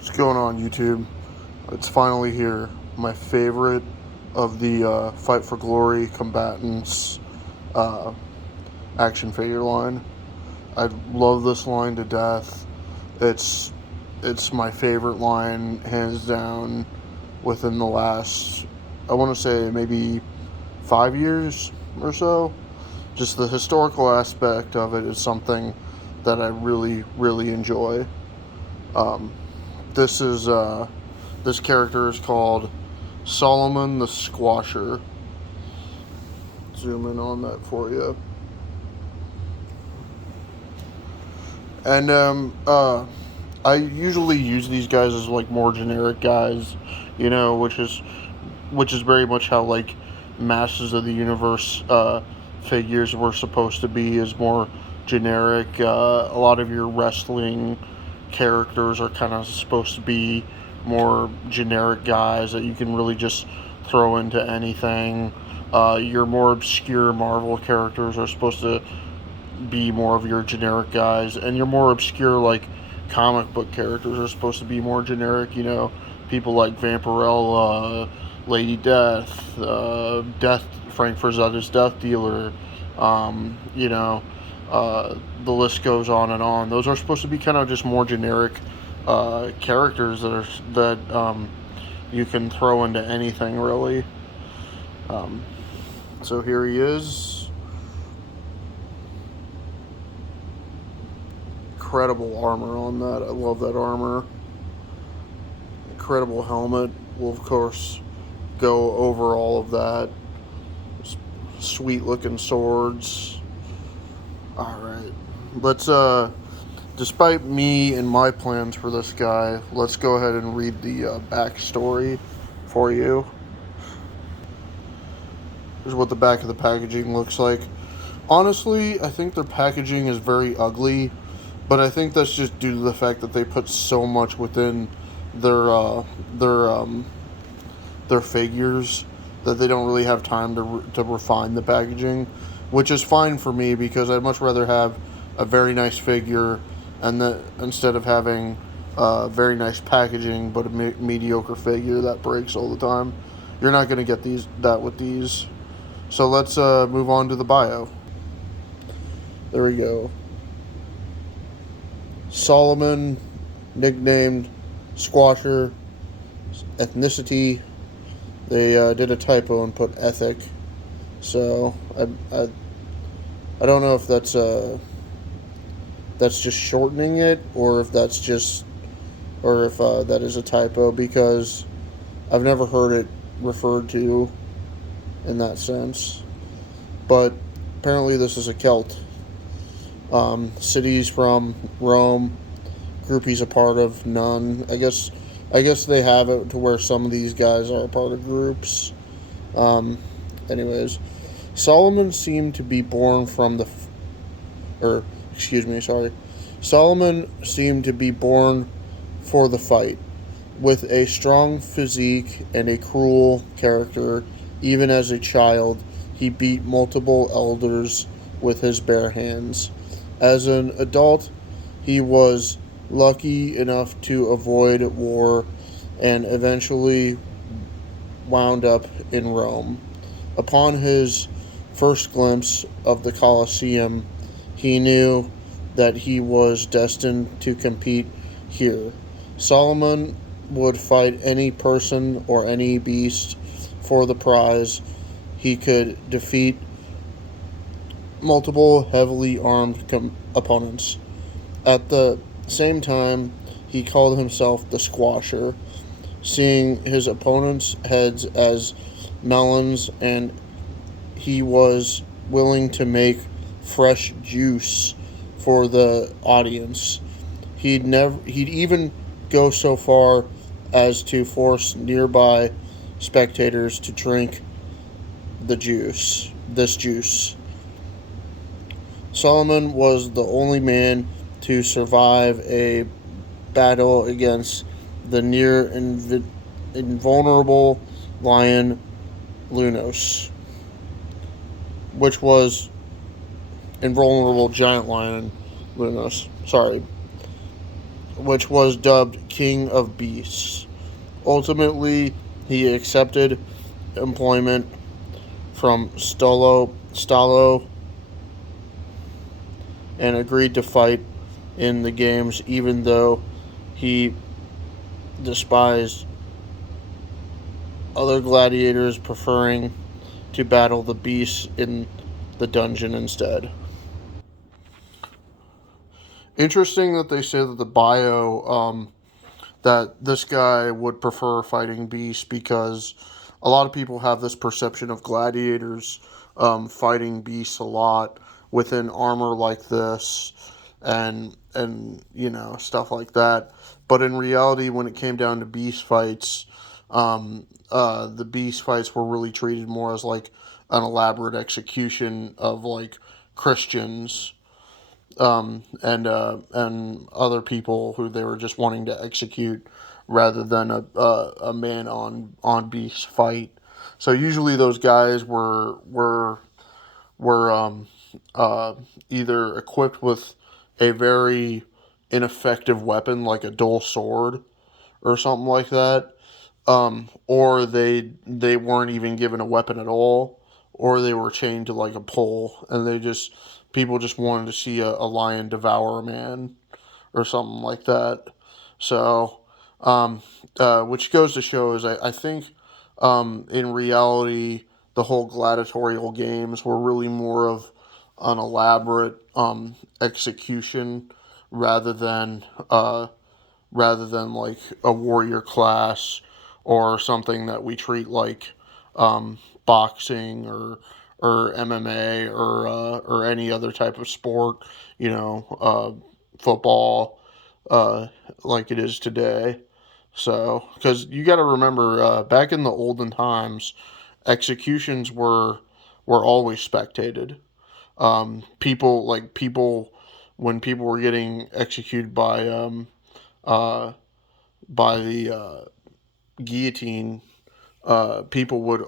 What's going on, YouTube? It's finally here. My favorite of the Fight for Glory combatants uh, action figure line. I love this line to death. It's it's my favorite line, hands down, within the last, I want to say, maybe 5 years or so. Just the historical aspect of it is something that I really, really enjoy. Um, this is this character is called Salomon the Squasher. Zoom in on that for you. And I usually use these guys as like more generic guys, which is very much how like Masters of the Universe figures were supposed to be, is more generic. A lot of your wrestling characters are kind of supposed to be more generic guys that you can really just throw into anything. Your more obscure Marvel characters are supposed to be more of your generic guys, and your more obscure like comic book characters are supposed to be more generic. People like Vampirella, Lady Death, Frank Frazetta's Death Dealer. The list goes on and on. Those are supposed to be kind of just more generic characters that you can throw into anything really. So here he is. Incredible armor on that. I love that armor. Incredible helmet. We'll of course go over all of that. Sweet looking swords. Alright. Let's despite me and my plans for this guy, let's go ahead and read the backstory for you. Here's what the back of the packaging looks like. Honestly, I think their packaging is very ugly, but I think that's just due to the fact that they put so much within their their figures that they don't really have time to refine the packaging, which is fine for me because I'd much rather have a very nice figure and that instead of having very nice packaging but a mediocre figure that breaks all the time. You're not going to get that with these. So let's move on to the bio. There we go. Salomon, nicknamed Squasher. Ethnicity, they did a typo and put ethic. So I don't know if that's just shortening it or if that is a typo, because I've never heard it referred to in that sense. But apparently this is a Celt. Cities from Rome. Group he's a part of, none. I guess they have it to where some of these guys are a part of groups. Anyways, Solomon seemed to be born from the, Solomon seemed to be born for the fight, with a strong physique and a cruel character. Even as a child, he beat multiple elders with his bare hands. As an adult, he was lucky enough to avoid war and eventually wound up in Rome. Upon his first glimpse of the Colosseum, he knew that he was destined to compete here. Solomon would fight any person or any beast for the prize. He could defeat multiple heavily armed opponents. At the same time, he called himself the Squasher, seeing his opponents' heads as melons, and he was willing to make fresh juice for the audience. He'd even go so far as to force nearby spectators to drink this juice. Solomon was the only man to survive a battle against the near invulnerable lion Lunos, which was invulnerable giant lion Lunos. Sorry. which was dubbed King of Beasts. Ultimately, he accepted employment from Stallo and agreed to fight in the games, even though he despised other gladiators, preferring to battle the beasts in the dungeon instead. Interesting that they say that the bio that this guy would prefer fighting beasts because a lot of people have this perception of gladiators fighting beasts a lot within armor like this and stuff like that. But in reality, when it came down to beast fights, the beast fights were really treated more as like an elaborate execution of like Christians and other people who they were just wanting to execute rather than a man on beast fight. So usually those guys were uh, either equipped with a very ineffective weapon like a dull sword or something like that, or they weren't even given a weapon at all, or they were chained to like a pole, and they just people just wanted to see a lion devour a man or something like that. So, which goes to show is I think in reality the whole gladiatorial games were really more of an elaborate execution rather than rather than like a warrior class or something that we treat like boxing or MMA or any other type of sport, football, like it is today. So, because you got to remember, back in the olden times, executions were always spectated. People when people were getting executed uh, by the guillotine, people would